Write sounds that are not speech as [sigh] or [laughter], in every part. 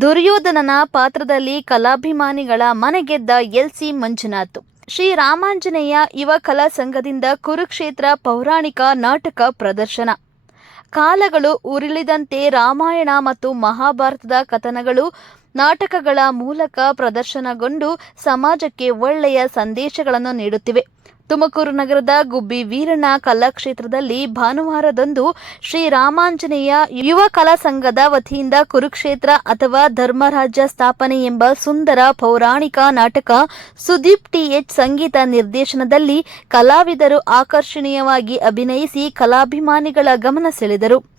ದುರ್ಯೋಧನನ ಪಾತ್ರದಲ್ಲಿ ಕಲಾಭಿಮಾನಿಗಳ ಮನೆಗೆದ್ದ ಎಲ್ಸಿ ಮಂಜುನಾಥ್. ಶ್ರೀ ರಾಮಾಂಜನೇಯ ಯುವ ಕಲಾ ಸಂಘದಿಂದ ಕುರುಕ್ಷೇತ್ರ ಪೌರಾಣಿಕ ನಾಟಕ ಪ್ರದರ್ಶನ. ಕಾಲಗಳು ಉರುಳಿದಂತೆ ರಾಮಾಯಣ ಮತ್ತು ಮಹಾಭಾರತದ ಕಥನಗಳು ನಾಟಕಗಳ ಮೂಲಕ ಪ್ರದರ್ಶನಗೊಂಡು ಸಮಾಜಕ್ಕೆ ಒಳ್ಳೆಯ ಸಂದೇಶಗಳನ್ನು ನೀಡುತ್ತಿವೆ. ತುಮಕೂರು ನಗರದ ಗುಬ್ಬಿ ವೀರಣ್ಣ ಕಲಾಕ್ಷೇತ್ರದಲ್ಲಿ ಭಾನುವಾರದಂದು ಶ್ರೀ ರಾಮಾಂಜನೇಯ ಯುವ ಕಲಾ ಸಂಘದ ವತಿಯಿಂದ ಕುರುಕ್ಷೇತ್ರ ಅಥವಾ ಧರ್ಮರಾಜ್ಯ ಸ್ಥಾಪನೆ ಎಂಬ ಸುಂದರ ಪೌರಾಣಿಕ ನಾಟಕ ಸುದೀಪ್ ಟಿಎಚ್ ಸಂಗೀತ ನಿರ್ದೇಶನದಲ್ಲಿ ಕಲಾವಿದರು ಆಕರ್ಷಣೀಯವಾಗಿ ಅಭಿನಯಿಸಿ ಕಲಾಭಿಮಾನಿಗಳ ಗಮನ ಸೆಳೆದರು.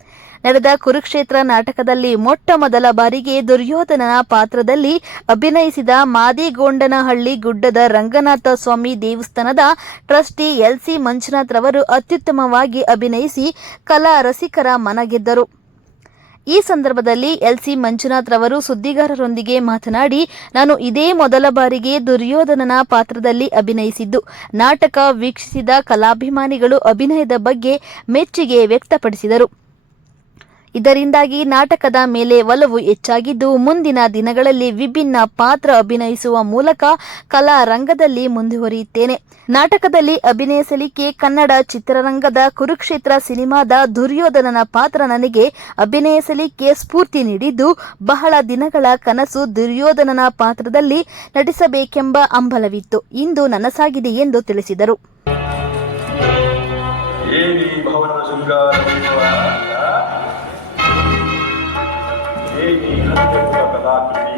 ನಡೆದ ಕುರುಕ್ಷೇತ್ರ ನಾಟಕದಲ್ಲಿ ಮೊಟ್ಟ ಮೊದಲ ಬಾರಿಗೆ ದುರ್ಯೋಧನನ ಪಾತ್ರದಲ್ಲಿ ಅಭಿನಯಿಸಿದ ಮಾದಿಗೊಂಡನಹಳ್ಳಿ ಗುಡ್ಡದ ರಂಗನಾಥ ಸ್ವಾಮಿ ದೇವಸ್ಥಾನದ ಟ್ರಸ್ಟಿ ಎಲ್ಸಿ ಮಂಜುನಾಥ್ ರವರು ಅತ್ಯುತ್ತಮವಾಗಿ ಅಭಿನಯಿಸಿ ಕಲಾ ರಸಿಕರ ಮನಗೆದ್ದರು. ಈ ಸಂದರ್ಭದಲ್ಲಿ ಎಲ್ಸಿ ಮಂಜುನಾಥ್ ರವರು ಸುದ್ದಿಗಾರರೊಂದಿಗೆ ಮಾತನಾಡಿ, ನಾನು ಇದೇ ಮೊದಲ ಬಾರಿಗೆ ದುರ್ಯೋಧನನ ಪಾತ್ರದಲ್ಲಿ ಅಭಿನಯಿಸಿದ್ದು. ನಾಟಕ ವೀಕ್ಷಿಸಿದ ಕಲಾಭಿಮಾನಿಗಳು ಅಭಿನಯದ ಬಗ್ಗೆ ಮೆಚ್ಚುಗೆ ವ್ಯಕ್ತಪಡಿಸಿದರು. ಇದರಿಂದಾಗಿ ನಾಟಕದ ಮೇಲೆ ಒಲವು ಹೆಚ್ಚಾಗಿದ್ದು ಮುಂದಿನ ದಿನಗಳಲ್ಲಿ ವಿಭಿನ್ನ ಪಾತ್ರ ಅಭಿನಯಿಸುವ ಮೂಲಕ ಕಲಾ ರಂಗದಲ್ಲಿ ಮುಂದುವರಿಯುತ್ತೇನೆ. ನಾಟಕದಲ್ಲಿ ಅಭಿನಯಿಸಲಿಕ್ಕೆ ಕನ್ನಡ ಚಿತ್ರರಂಗದ ಕುರುಕ್ಷೇತ್ರ ಸಿನಿಮಾದ ದುರ್ಯೋಧನನ ಪಾತ್ರ ನನಗೆ ಅಭಿನಯಿಸಲಿಕ್ಕೆ ಸ್ಫೂರ್ತಿ ನೀಡಿದ್ದು, ಬಹಳ ದಿನಗಳ ಕನಸು ದುರ್ಯೋಧನನ ಪಾತ್ರದಲ್ಲಿ ನಟಿಸಬೇಕೆಂಬ ಹಂಬಲವಿತ್ತು. ಇಂದು ನನಸಾಗಿದೆ ಎಂದು ತಿಳಿಸಿದರು. ಏನಿ ಭವನ ಶೃಂಗಾರ ಏನಿ ಹತ್ಯಂತ ಕಲಾಕೃತಿ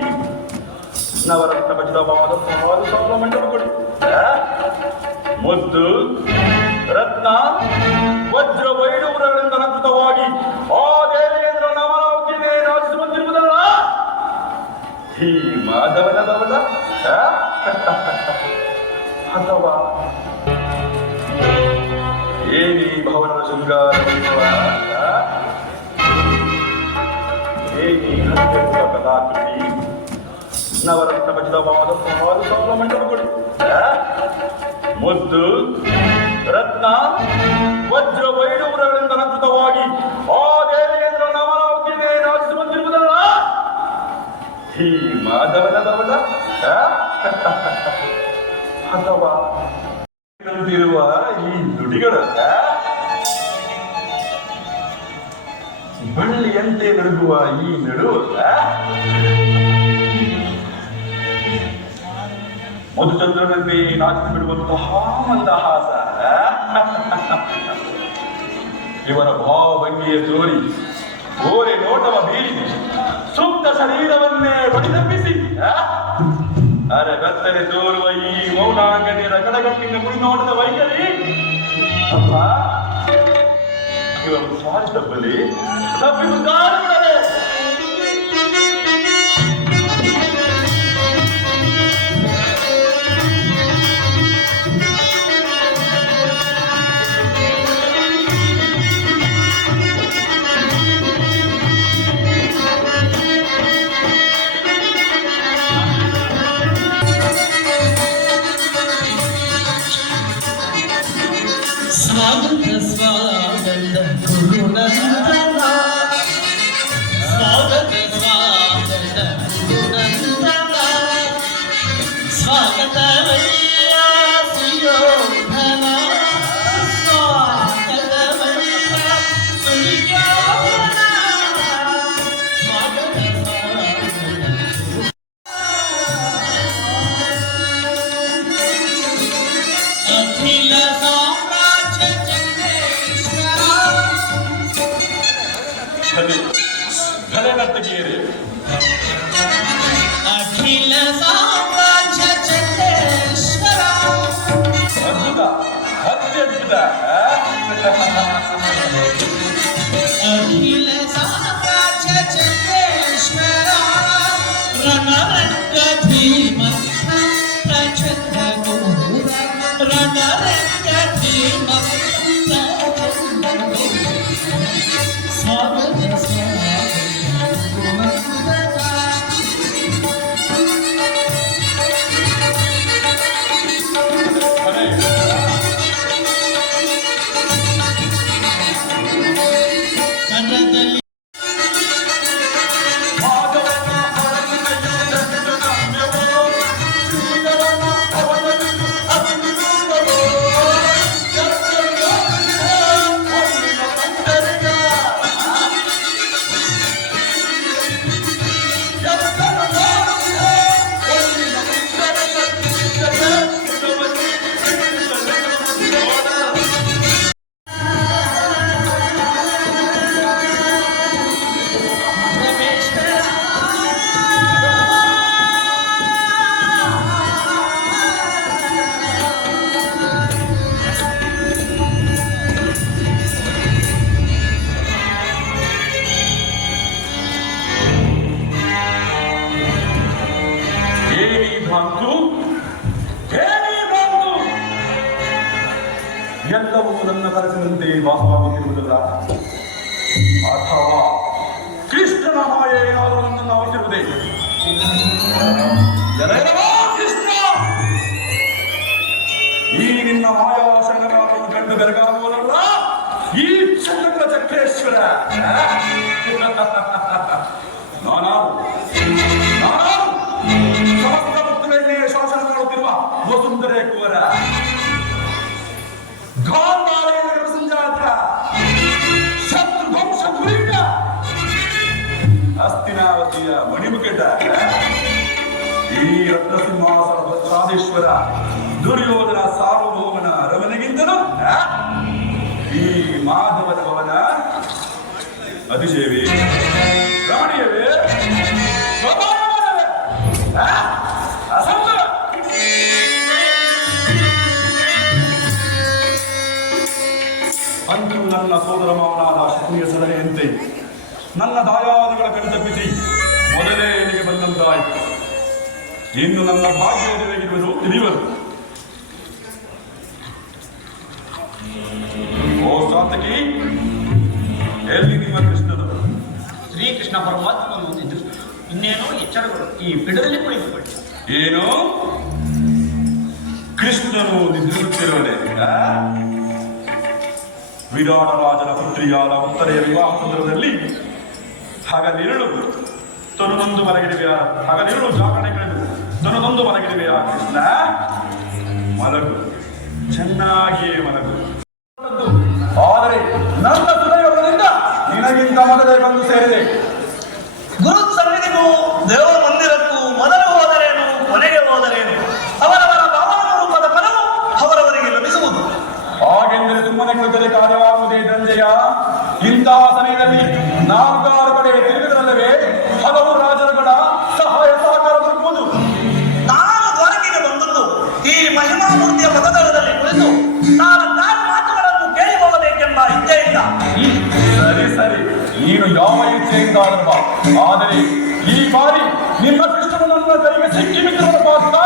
ನವರತ್ನ ಭಜಿತವಾದ ಸಮಾಜ ಸೌಲ ಮಂಟಪಗಳು ಆ? ಮುದ್ದು ರತ್ನ ವಜ್ರ ವೈಡೂರಗಳಿಂದ ಅಲಂಕೃತವಾಗಿ ಆ ದೇವೇಂದ್ರ ನವರಾವತಿಗೆ ರಾಜಿಸಿ ಬಂದಿರುವುದಲ್ಲ ಈ ಮಾಧವನ ಭವನ ಆ? ಅಥವಾ ಏನಿ ಭವನ ಶೃಂಗಾರ ನವರತ್ನ ಸುಮಾರು ರತ್ನ ವಜ್ರ ವೈಡೂರಗಳಿಂದ ಅಲಂಕೃತವಾಗಿ ಆ ದೇವೇಂದ್ರ ನವರಾವತಿಗೆ ರಾಜಿಸಿ ಬಂದಿರುವುದಲ್ಲ ಈ ಮಾಧವನ? ಅಥವಾ ಈ ನುಡಿಗಳನ್ನ ಬಳ್ಳಿಯಂತೆ ನಡುಗುವ ಈ ನಡು ಮಧುಚಂದ್ರನಲ್ಲಿ ನಾಚಿ ಬಿಡುವಂತಹ ಮಂದಹಾಸ ಇವರ ಭಾವಭಂಗಿಯ ಜೋರಿ ಓರೆ ನೋಟವ ಬೀರಿ ಸೂಕ್ತ ಶರೀರವನ್ನೇ ಬಡಿದಪ್ಪಿಸಿ ಅರೆ ಬೆತ್ತನೆ ತೋರುವ ಈ ಮೌನಾಂಗನೆಯರ ಕಡಗಟ್ಟಿನ ಕುಡಿನೋಟದ ವೈಖರಿ. ಅಪ್ಪ ಇವರು ಸ್ವಾರಿ ತಪ್ಪಲಿ ತಪ್ಪಿದು ಕಾಡುಬಿಡಲೆ సాగర స్వాగంద గురునందన సాగర స్వాగ 是 преодолеть. ವಾಸವಾಗುತ್ತಿರುವುದಿಲ್ಲ ಅಥವಾ ಕೃಷ್ಣನ ಮಾಯ ಏನಾದರೂ ನನ್ನನ್ನು ಅವತಿರುವುದೇ ಕೃಷ್ಣ! ಈ ನಿನ್ನ ಮಾಯಾ ಸಂಗಮವನ್ನು ಕಂಡು ಬೆರಗಾಗುವುದಲ್ಲ ಈ ಚಂದ್ರ ಚಕ್ರೇಶ್ವರ. [laughs] ನಾನಾರು ಈ ರತ್ನ ಸಿಂಹಾಸನ ಭದ್ರಾದೇಶ್ವರ ದುರ್ಯೋಧನ ಸಾರ್ವಭೌಮನ ಅರಮನೆಗಿಂತಲೂ ಈ ಮಾಧವನ ಭವನ. ಅತಿಶಯವೇ ರಮಣೀಯವೇ ಅಂತೂ ನನ್ನ ಸೋದರ ಮಾವನಾದ ಸಲಹೆಯಂತೆ, ನನ್ನ ದಾಯಾದಗಳ ಕಣ್ತಪ್ಪಿಸಿ, ಮೊದಲೇ ಇಲ್ಲಿಗೆ ಬಂದಂತಾಯಿತು. ಇನ್ನು ನನ್ನ ಭಾಗ್ಯವಾಗಿರುವುದು ತಿಳಿವರು ಓ ಸಾತಕಿ ಎಲ್ಲಿ ನಿಮ್ಮ ಕೃಷ್ಣನು? ಶ್ರೀಕೃಷ್ಣ ಪರಮಾತ್ಮನು ಇನ್ನೇನೋ ಎಚ್ಚರಗಳು. ಈ ಪಿಡದಲ್ಲಿ ಕುಳಿತುಕೊಳ್ಳಿ ಏನು? ಕೃಷ್ಣನು ನಿದ್ರಿಸುತ್ತಿರುವನೆ ಆ? ವಿರಾಟ ರಾಜನ ಪುತ್ರಿಯಾದ ಉತ್ತರೆಯ ವಿವಾಹ ಸಂದರ್ಭದಲ್ಲಿ ಹಗಲಿರುಳು. ತನುನೊಂದು ಮಲಗಿರುವೆಯ? ಹಗಲಿರುಳು ಜಾಗರಣೆ ಕಳೆದು. ತನುನೊಂದು ಮಲಗಿರುವೆಯ ಕೃಷ್ಣ ಮಲಗು. ಚೆನ್ನಾಗಿ ಮಲಗು. ಆದರೆ ನನ್ನ ಹೃದಯಗಳಿಂದ ನಿನಗಿಂತ ಮೊದಲೇ ಬಂದು ಸೇರಿದೆ. ಗುರು ಸನ್ನಿಧಿಗೂ ದೇವ ಮಂದಿರಕ್ಕೂ ಮೊದಲು ಹೋದರೇನು, ಕೊನೆಗೆ ಹೋದರೇನು? ಅವರವರ ಭಾವನ ರೂಪದ ಫಲವು ಅವರವರಿಗೆ ಲಭಿಸುವುದು. ಹಾಗೆಂದರೆ ಸುಮ್ಮನೆ ಕುಳಿತರೆ ಕಾರ್ಯವಾಗುವುದೇ ದಂಜೆಯ ಇಂತಹ ಸಮಯದಲ್ಲಿ ನಾಲ್ಕಾರು ಕಡೆ ತಿರುಗಿದರಲ್ಲವೇ ಮಹಿಮಾ ಮೂರ್ತಿಯ ಕುಳಿತು ನಾನು ನಾಲ್ಕು ಮಾತುಗಳನ್ನು ಕೇಳಿ ಹೋಗಬೇಕೆಂಬ ಇಚ್ಛೆಯಿಂದ. ಸರಿ ಸರಿ. ನೀನು ಯಾವ ಇಚ್ಛೆಯಿಂದ ಆದರೂ ಆದರೆ ಈ ಬಾರಿ ನಿಮ್ಮ ಕೃಷ್ಣನು ನನ್ನ ಕೈಗೆ ಸಿಕ್ಕಿ ಬಿದ್ದಿರುವ ಪಾತ್ರ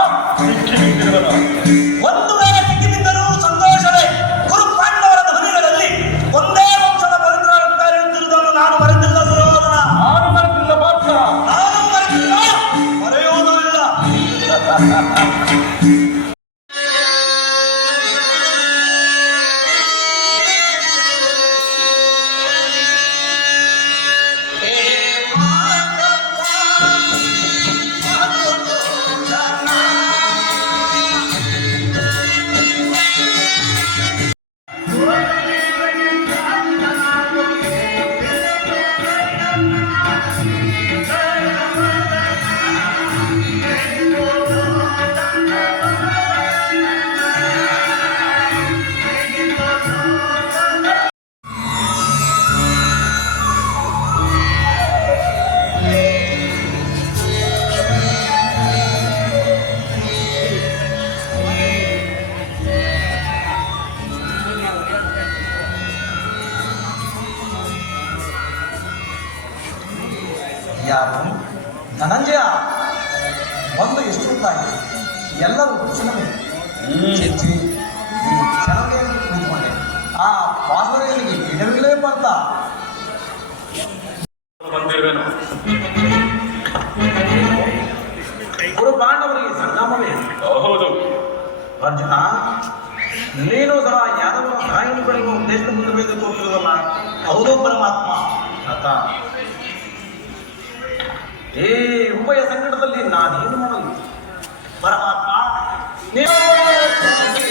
ಕುಶಲವೇ ಚೆಚ್ಚಿ ಕುಳಿತುಕೊಂಡೆ ಆ ಪಾದರೆಯಲ್ಲಿಗೆ ಗಿಡಗಳೇ ಬಂತ ಬಂದಿರುವೆನು ಗುರು ಪಾಂಡವರಿಗೆ ಸಂಗಮವೇ ಹೌದು. ಅರ್ಜುನ ನೀನು ಯಾದವ ಪರಮಾತ್ಮ ಉಭಯ ಸಂಕಟದಲ್ಲಿ ನಾನೇನು ಮಾಡಲು ಪರಮಾತ್ಮ 你们。